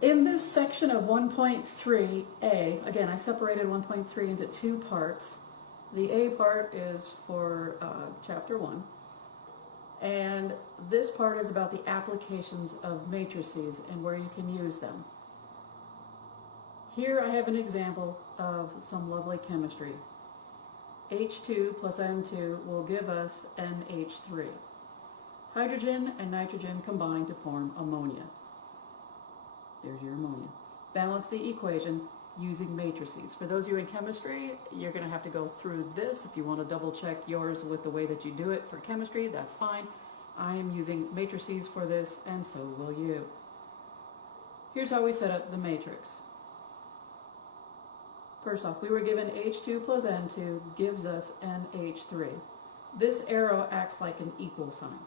In this section of 1.3a, again I separated 1.3 into two parts. The A part is for chapter 1, and this part is about the applications of matrices and where you can use them. Here I have an example of some lovely chemistry. H2 plus N2 will give us NH3. Hydrogen and nitrogen combine to form ammonia. There's your ammonia. Balance the equation using matrices. For those of you in chemistry, you're going to have to go through this. If you want to double check yours with the way that you do it for chemistry, that's fine. I am using matrices for this, and so will you. Here's how we set up the matrix. First off, we were given H2 plus N2 gives us NH3. This arrow acts like an equal sign.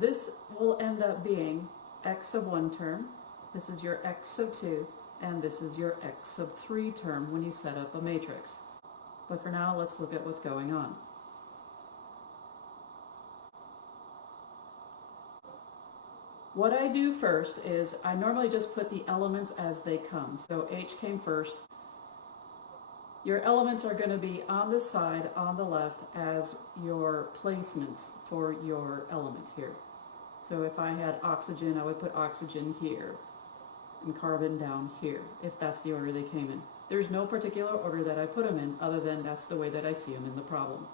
This will end up being x sub 1 term, this is your x sub 2, and this is your x sub 3 term when you set up a matrix. But for now, let's look at what's going on. What I do first is I normally just put the elements as they come. So H came first. Your elements are going to be on the side, on the left, as your placements for your elements here. So if I had oxygen, I would put oxygen here, and carbon down here, if that's the order they came in. There's no particular order that I put them in, other than that's the way that I see them in the problem.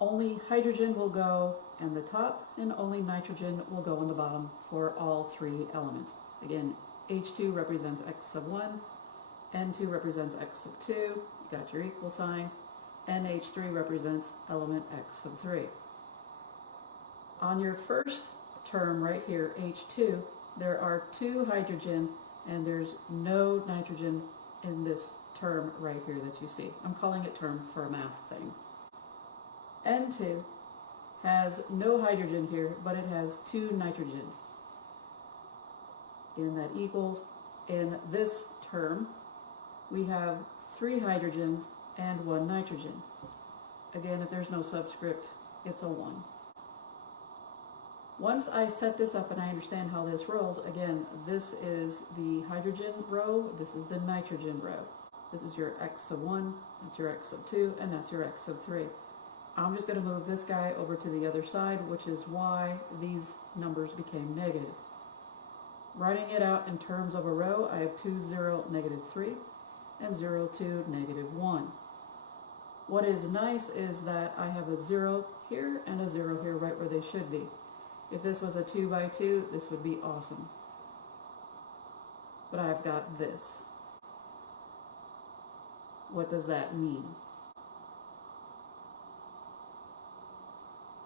Only hydrogen will go in the top, and only nitrogen will go on the bottom for all three elements. Again, H2 represents x sub 1, N2 represents x sub 2, you got your equal sign, NH3 represents element x sub 3. On your first term right here, H2, there are 2 hydrogen and there's no nitrogen in this term right here that you see. I'm calling it term for a math thing. N2 has no hydrogen here, but it has 2 nitrogens. And that equals, in this term, we have 3 hydrogens and 1 nitrogen. Again, if there's no subscript, it's a 1. Once I set this up and I understand how this rolls, again, this is the hydrogen row, this is the nitrogen row. This is your x sub 1, that's your x sub 2, and that's your x sub 3. I'm just going to move this guy over to the other side, which is why these numbers became negative. Writing it out in terms of a row, I have 2, 0, negative 3, and 0, 2, negative 1. What is nice is that I have a 0 here and a 0 here right where they should be. If this was a 2 by 2, this would be awesome. But I've got this. What does that mean?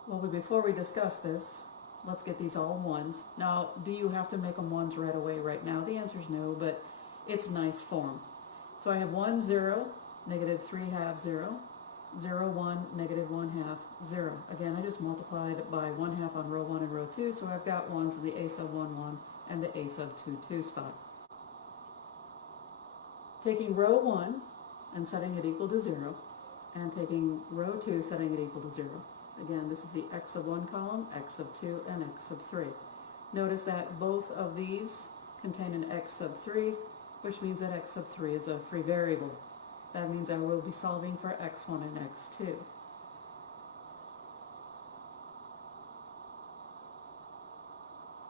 Well, before we discuss this, let's get these all 1s. Now, do you have to make them 1s right away right now? The answer is no, but it's nice form. So I have 1, 0, negative 3 halves 0, 0, 1, negative 1 half, 0. Again, I just multiplied by 1 half on row 1 and row 2, so I've got 1s in the a sub 1, 1 and the a sub 2, 2 spot. Taking row 1 and setting it equal to 0, and taking row 2, setting it equal to 0. Again, this is the x sub 1 column, x sub 2, and x sub 3. Notice that both of these contain an x sub 3, which means that x sub 3 is a free variable. That means I will be solving for x1 and x2.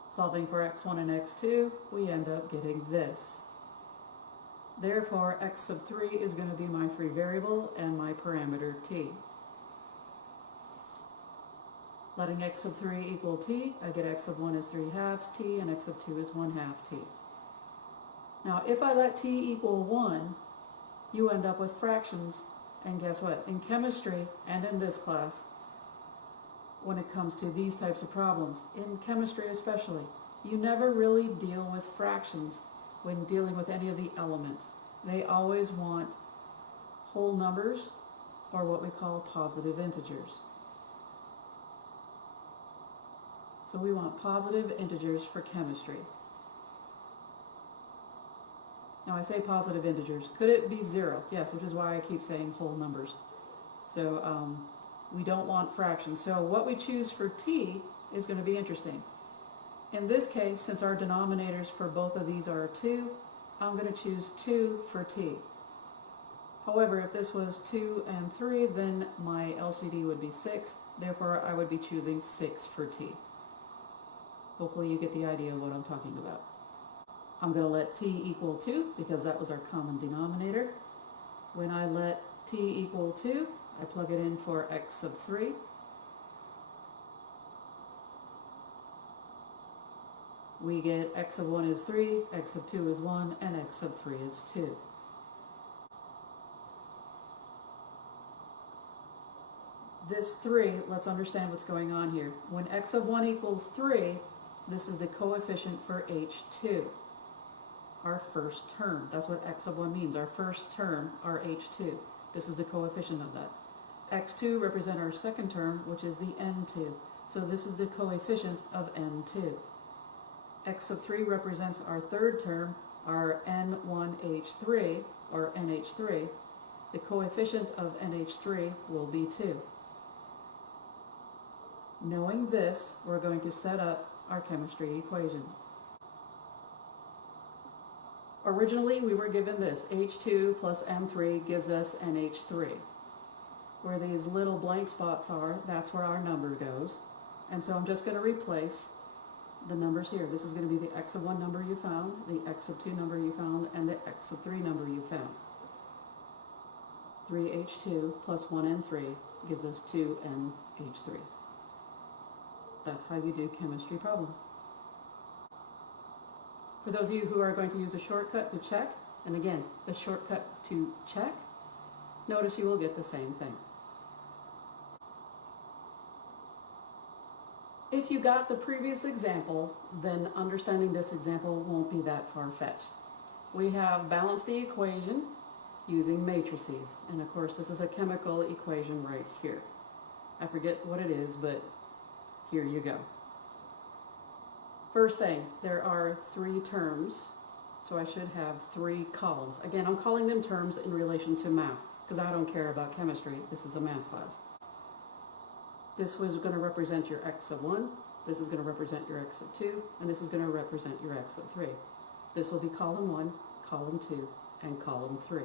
Solving for x1 and x2, we end up getting this. Therefore, x sub 3 is going to be my free variable and my parameter t. Letting x sub 3 equal t, I get x sub 1 is 3 halves t, and x sub 2 is 1 half t. Now, if I let t equal 1, you end up with fractions, and guess what? In chemistry, and in this class, when it comes to these types of problems, in chemistry especially, you never really deal with fractions when dealing with any of the elements. They always want whole numbers, or what we call positive integers. So we want positive integers for chemistry. Now I say positive integers. Could it be 0? Yes, which is why I keep saying whole numbers. So we don't want fractions. So what we choose for t is going to be interesting. In this case, since our denominators for both of these are 2, I'm going to choose 2 for T. However, if this was 2 and 3, then my LCD would be 6, therefore I would be choosing 6 for T. Hopefully you get the idea of what I'm talking about. I'm going to let T equal 2 because that was our common denominator. When I let T equal 2, I plug it in for x sub 3. We get x sub 1 is 3, x sub 2 is 1, and x sub 3 is 2. This 3, let's understand what's going on here. When x sub 1 equals 3, this is the coefficient for h2, our first term. That's what x sub 1 means, our first term, our h2. This is the coefficient of that. x2 represents our second term, which is the n2. So this is the coefficient of n2. X sub 3 represents our third term, our n1h3, or nh3. The coefficient of nh3 will be 2. Knowing this, we're going to set up our chemistry equation. Originally, we were given this. H2 plus N3 gives us NH3. Where these little blank spots are, that's where our number goes. And so I'm just going to replace the numbers here. This is going to be the x sub 1 number you found, the x sub 2 number you found, and the x sub 3 number you found. 3H2 plus 1N3 gives us 2NH3. That's how you do chemistry problems. For those of you who are going to use a shortcut to check, and again, the shortcut to check, notice you will get the same thing. If you got the previous example, then understanding this example won't be that far-fetched. We have balanced the equation using matrices, and of course this is a chemical equation right here. I forget what it is, but here you go. First thing, there are 3 terms, so I should have 3 columns. Again, I'm calling them terms in relation to math, because I don't care about chemistry. This is a math class. This was going to represent your x sub 1, this is going to represent your x sub 2, and this is going to represent your x sub 3. This will be column 1, column 2, and column 3.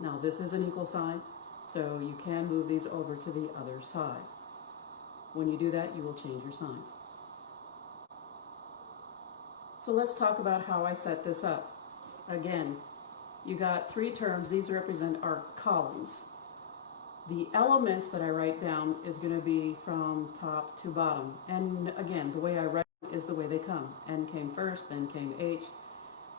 Now this is an equal sign, so you can move these over to the other side. When you do that, you will change your signs. So let's talk about how I set this up. Again, you got 3 terms. These represent our columns. The elements that I write down is going to be from top to bottom. And again, the way I write is the way they come. N came first, then came H,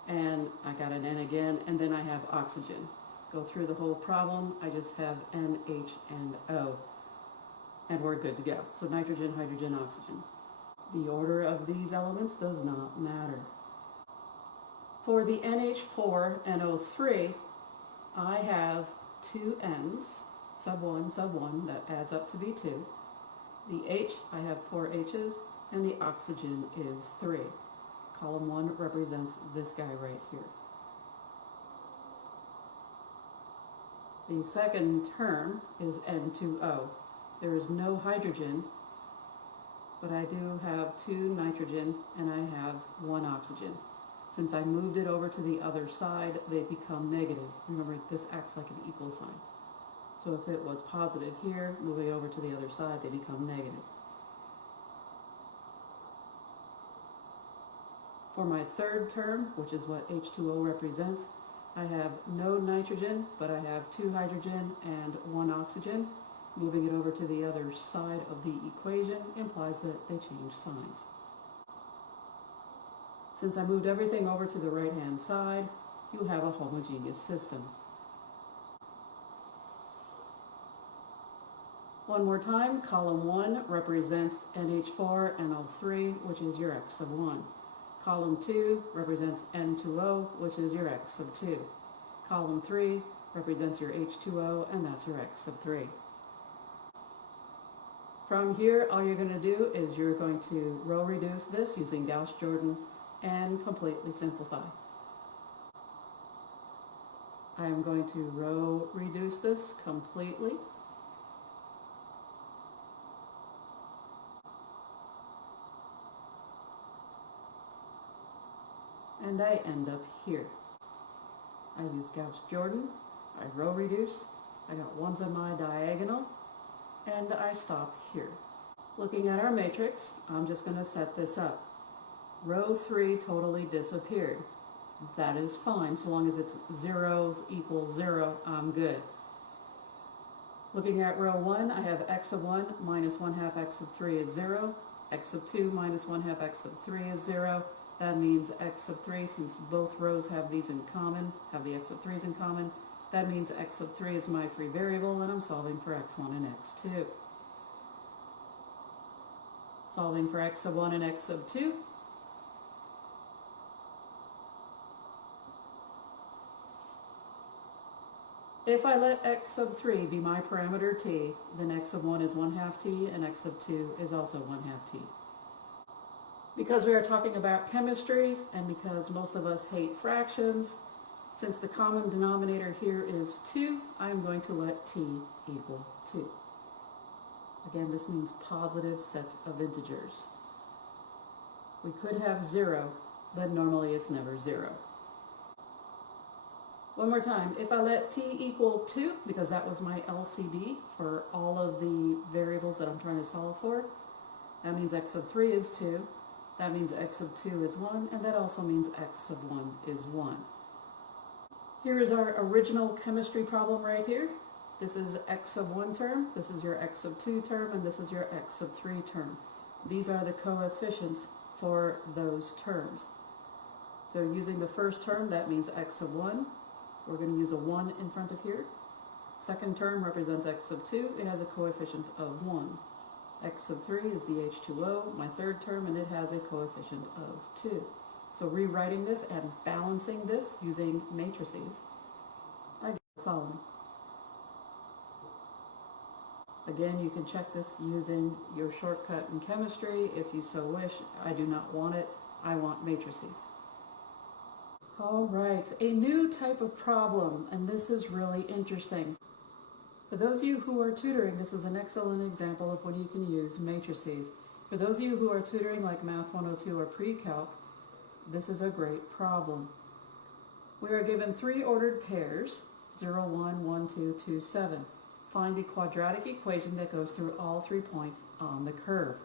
and I got an N again, and then I have oxygen. Go through the whole problem, I just have N, H, and O. And we're good to go. So nitrogen, hydrogen, oxygen. The order of these elements does not matter. For the NH4NO3, I have 2 N's, sub 1, that adds up to be 2. The H, I have 4 H's, and the oxygen is 3. Column 1 represents this guy right here. The second term is N2O. There is no hydrogen, but I do have 2 nitrogen and I have 1 oxygen. Since I moved it over to the other side, they become negative. Remember, this acts like an equal sign. So if it was positive here, moving over to the other side, they become negative. For my third term, which is what H2O represents, I have no nitrogen, but I have 2 hydrogen and 1 oxygen. Moving it over to the other side of the equation implies that they change signs. Since I moved everything over to the right-hand side, you have a homogeneous system. One more time, column 1 represents NH4NO3, which is your X sub 1. Column 2 represents N2O, which is your X sub 2. Column 3 represents your H2O, and that's your X sub 3. From here, all you're going to do is you're going to row reduce this using Gauss-Jordan and completely simplify. I'm going to row reduce this completely. and I end up here. I use Gauss-Jordan, I row reduce, I got ones on my diagonal, and I stop here. Looking at our matrix, I'm just going to set this up. Row 3 totally disappeared. That is fine, so long as it's 0 equals 0, I'm good. Looking at row 1, I have x of 1 minus 1/2 x of 3 is 0. X of 2 minus 1/2 x of 3 is 0. That means x of 3, since both rows have these in common, have the x of 3's in common, that means x of 3 is my free variable, and I'm solving for x1 and x2. Solving for x of 1 and x of 2. If I let x sub 3 be my parameter t, then x of 1 is 1/2 t and x of 2 is also 1/2 t. Because we are talking about chemistry and because most of us hate fractions, since the common denominator here is 2, I am going to let t equal 2. Again, this means positive set of integers. We could have 0, but normally it's never 0. One more time, if I let t equal 2, because that was my LCD for all of the variables that I'm trying to solve for, that means x of 3 is 2, that means x of 2 is 1, and that also means x of 1 is 1. Here is our original chemistry problem right here. This is x of 1 term, this is your x of 2 term, and this is your x of 3 term. These are the coefficients for those terms. So using the first term, that means x of 1. We're going to use a 1 in front of here. Second term represents x of 2. It has a coefficient of 1. X of 3 is the H2O, my third term, and it has a coefficient of 2. So rewriting this and balancing this using matrices, I get the following. Again, you can check this using your shortcut in chemistry if you so wish. I do not want it. I want matrices. All right, a new type of problem, and this is really interesting. For those of you who are tutoring, this is an excellent example of when you can use matrices. For those of you who are tutoring like Math 102 or Pre-Calc, this is a great problem. We are given 3 ordered pairs, 0, 1, 1, 2, 2, 7. Find the quadratic equation that goes through all 3 points on the curve.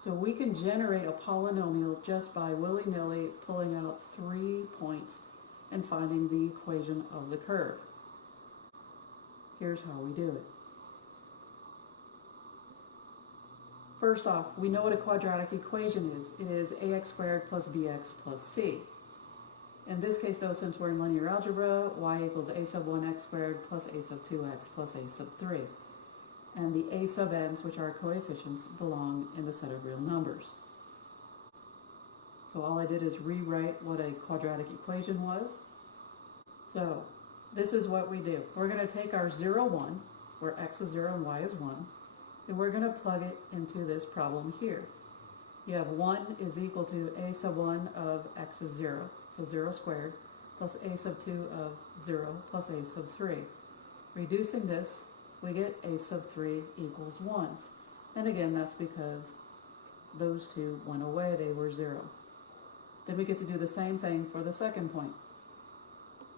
So we can generate a polynomial just by willy-nilly pulling out 3 points and finding the equation of the curve. Here's how we do it. First off, we know what a quadratic equation is. It is ax squared plus bx plus c. In this case, though, since we're in linear algebra, y equals a sub 1x squared plus a sub 2x plus a sub 3. And the a sub n's, which are coefficients, belong in the set of real numbers. So all I did is rewrite what a quadratic equation was. So this is what we do. We're going to take our 0, 1, where x is 0 and y is 1, and we're going to plug it into this problem here. You have 1 is equal to a sub 1 of x is 0, so 0 squared, plus a sub 2 of 0 plus a sub 3. Reducing this, we get a sub 3 equals 1. And again, that's because those two went away, they were 0. Then we get to do the same thing for the second point.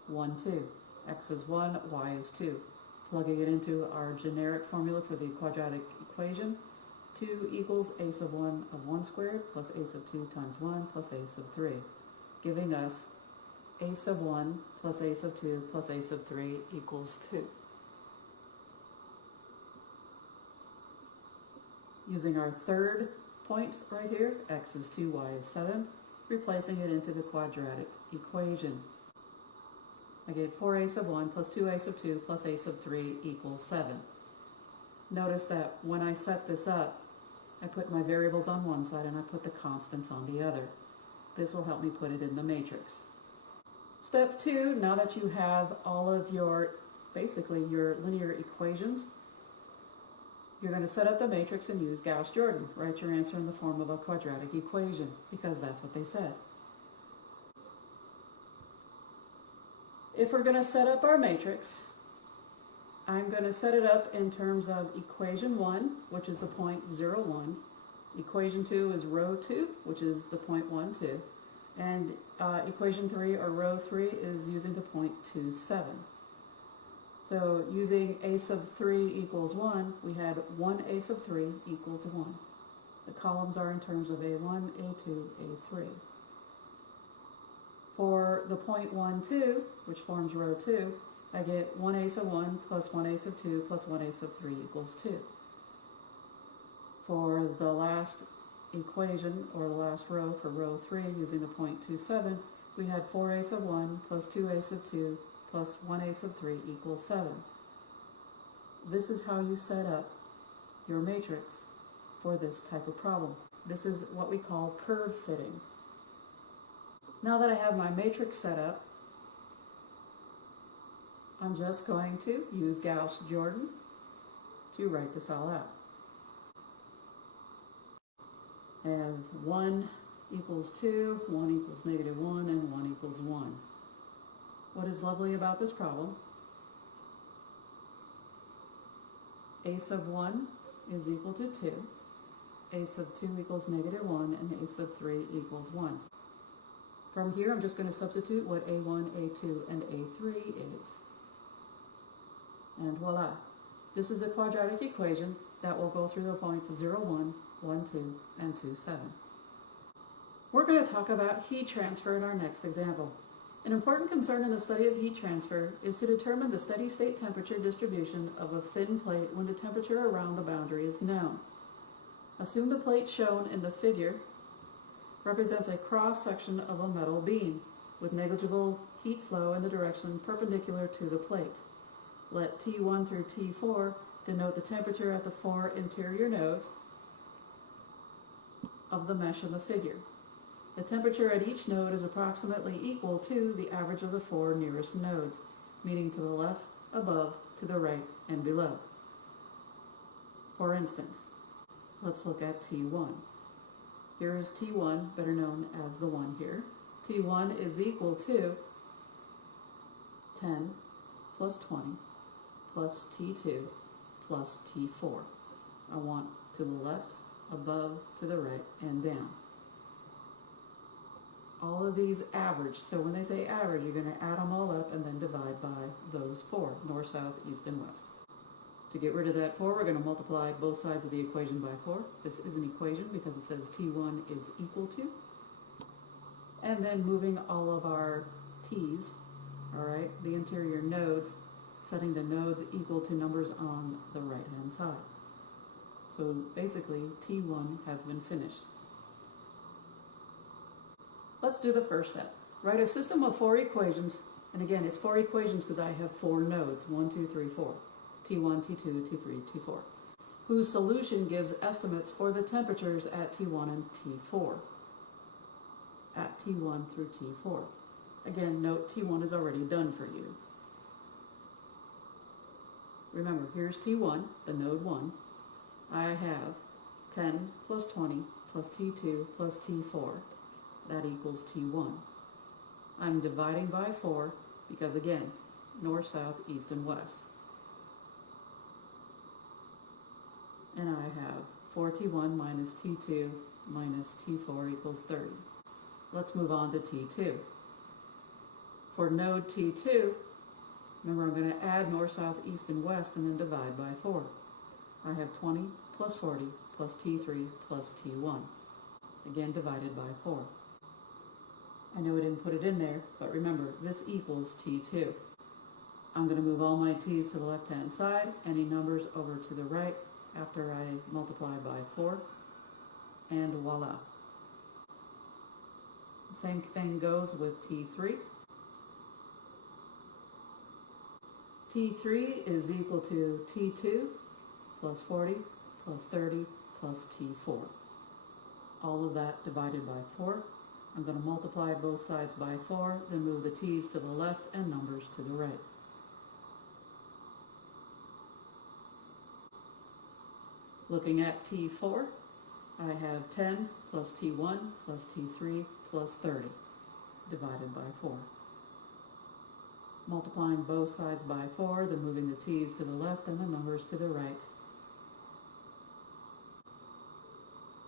1, 2. X is 1, y is 2. Plugging it into our generic formula for the quadratic equation, 2 equals a sub 1 of 1 squared plus a sub 2 times 1 plus a sub 3, giving us a sub 1 plus a sub 2 plus a sub 3 equals 2. Using our third point right here, x is 2, y is 7, replacing it into the quadratic equation. I get 4a sub 1 plus 2a sub 2 plus a sub 3 equals 7. Notice that when I set this up, I put my variables on one side and I put the constants on the other. This will help me put it in the matrix. Step 2, now that you have all of your, basically your linear equations, you're going to set up the matrix and use Gauss-Jordan. Write your answer in the form of a quadratic equation, because that's what they said. If we're going to set up our matrix, I'm going to set it up in terms of equation 1, which is the point 0, 1. Equation 2 is row 2, which is the point 1, 2. And equation 3, or row 3, is using the point 2, 7. So using a sub 3 equals 1, we had 1 a sub 3 equals 1. The columns are in terms of a1, a2, a3. For the point 1, 2, which forms row 2, I get 1 a sub 1 plus 1 a sub 2 plus 1 a sub 3 equals 2. For the last equation, or the last row for row 3, using the point 2, 7, we had 4 a sub 1 plus 2 a sub 2 plus 1 a sub 3 equals 7. This is how you set up your matrix for this type of problem. This is what we call curve fitting. Now that I have my matrix set up, I'm just going to use Gauss-Jordan to write this all out. I have 1 equals 2, 1 equals negative 1, and 1 equals 1. What is lovely about this problem? A sub 1 is equal to 2, a sub 2 equals negative 1, and a sub 3 equals 1. From here, I'm just going to substitute what a1, a2, and a3 is. And voila. This is the quadratic equation that will go through the points 0, 1, 1, 2, and 2, 7. We're going to talk about heat transfer in our next example. An important concern in the study of heat transfer is to determine the steady state temperature distribution of a thin plate when the temperature around the boundary is known. Assume the plate shown in the figure represents a cross-section of a metal beam with negligible heat flow in the direction perpendicular to the plate. Let T1 through T4 denote the temperature at the 4 interior nodes of the mesh in the figure. The temperature at each node is approximately equal to the average of the 4 nearest nodes, meaning to the left, above, to the right, and below. For instance, let's look at T1. Here is T1, better known as the 1 here. T1 is equal to 10 plus 20 plus T2 plus T4. I want to the left, above, to the right, and down. All of these average, so when they say average, you're going to add them all up and then divide by those 4, north, south, east, and west. To get rid of that 4, we're going to multiply both sides of the equation by 4. This is an equation because it says T1 is equal to. And then moving all of our T's, all right, the interior nodes, setting the nodes equal to numbers on the right-hand side. So basically, T1 has been finished. Let's do the first step. Write a system of 4 equations, and again, it's 4 equations because I have 4 nodes, 1, 2, 3, 4. T1, T2, T3, T4, whose solution gives estimates for the temperatures at T1 and T4, at T1 through T4. Again, note T1 is already done for you. Remember, here's T1, the node 1. I have 10 plus 20 plus T2 plus T4. That equals T1. I'm dividing by 4 because, again, north, south, east, and west. And I have 4T1 minus T2 minus T4 equals 30. Let's move on to T2. For node T2, remember I'm going to add north, south, east, and west and then divide by 4. I have 20 plus 40 plus T3 plus T1. Again, divided by 4. I know I didn't put it in there, but remember, this equals T2. I'm going to move all my T's to the left-hand side, any numbers over to the right after I multiply by 4, and voila. The same thing goes with T3. T3 is equal to T2 plus 40 plus 30 plus T4. All of that divided by 4. I'm going to multiply both sides by 4, then move the T's to the left and numbers to the right. Looking at T4, I have 10 plus T1 plus T3 plus 30 divided by 4. Multiplying both sides by 4, then moving the T's to the left and the numbers to the right.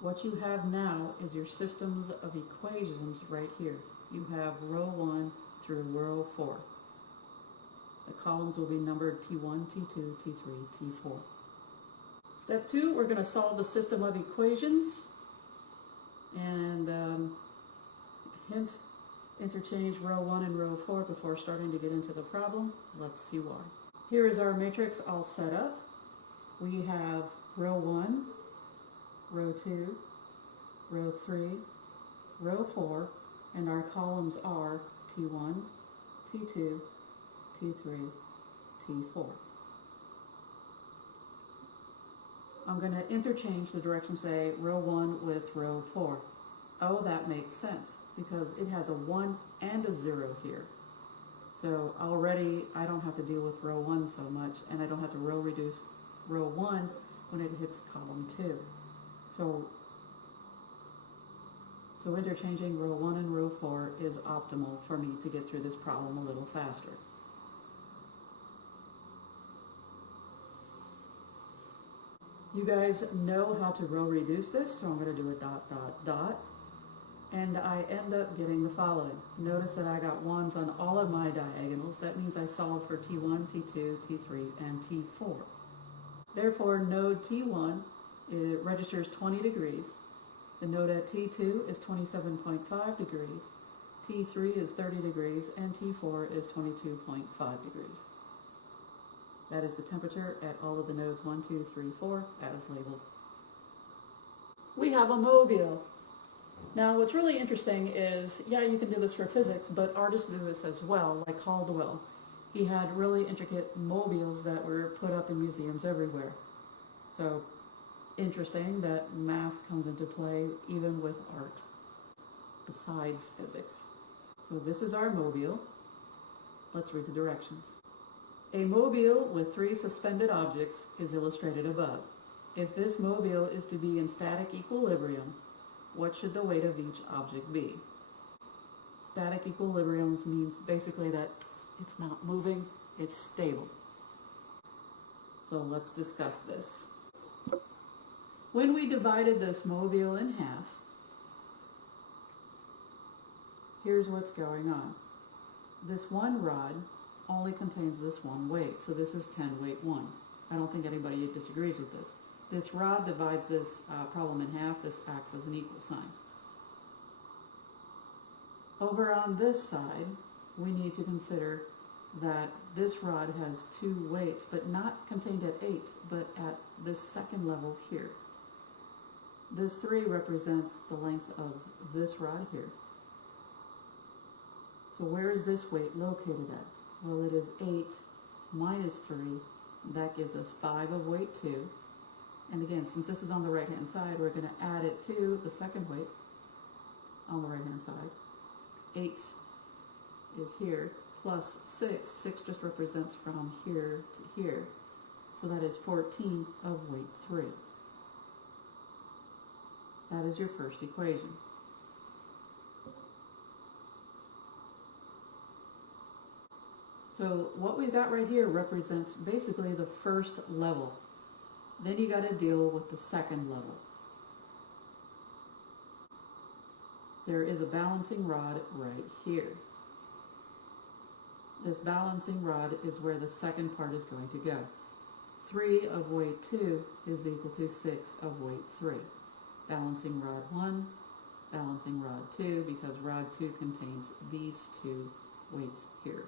What you have now is your systems of equations right here. You have row 1 through row 4. The columns will be numbered T1, T2, T3, T4. Step 2, we're going to solve the system of equations. And hint, interchange row 1 and row 4 before starting to get into the problem. Let's see why. Here is our matrix all set up. We have row 1, row 2, row 3, row 4, and our columns are T1, T2, T3, T4. I'm going to interchange the direction, say row 1 with row 4. Oh, that makes sense because it has a 1 and a 0 here. So already I don't have to deal with row 1 so much, and I don't have to row reduce row 1 when it hits column 2. So interchanging row 1 and row 4 is optimal for me to get through this problem a little faster. You guys know how to row reduce this, so I'm going to do a dot, dot, dot. And I end up getting the following. Notice that I got 1s on all of my diagonals. That means I solve for T1, T2, T3, and T4. Therefore, node T1 it registers 20 degrees. The node at T2 is 27.5 degrees. T3 is 30 degrees, and T4 is 22.5 degrees. That is the temperature at all of the nodes 1, 2, 3, 4 as labeled. We have a mobile. Now what's really interesting is, yeah, you can do this for physics, but artists do this as well, like Caldwell. He had really intricate mobiles that were put up in museums everywhere. So interesting that math comes into play even with art, besides physics. So this is our mobile. Let's read the directions. A mobile with 3 suspended objects is illustrated above. If this mobile is to be in static equilibrium, what should the weight of each object be? Static equilibrium means basically that it's not moving, it's stable. So let's discuss this. When we divided this mobile in half, here's what's going on. This one rod only contains this one weight, so this is 10 weight 1. I don't think anybody disagrees with this. This rod divides this problem in half. This acts as an equal sign. Over on this side, we need to consider that this rod has 2 weights, but not contained at 8, but at this second level here. This 3 represents the length of this rod here. So where is this weight located at? Well, it is 8 minus 3. That gives us 5 of weight 2. And again, since this is on the right-hand side, we're going to add it to the second weight on the right-hand side. 8 is here, plus 6. 6 just represents from here to here. So that is 14 of weight 3. That is your first equation. So what we've got right here represents basically the first level. Then you got to deal with the second level. There is a balancing rod right here. This balancing rod is where the second part is going to go. 3 of weight 2 is equal to 6 of weight 3. Balancing rod 1, balancing rod 2, because rod 2 contains these 2 weights here.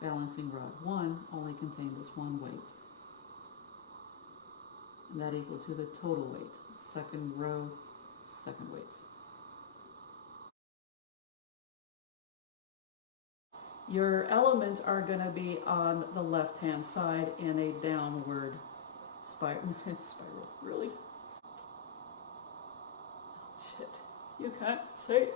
Balancing rod 1 only contained this one weight. And that equal to the total weight. Second row, second weights. Your elements are going to be on the left-hand side in a downward spiral. Spiral, really? Shit, you can't say it.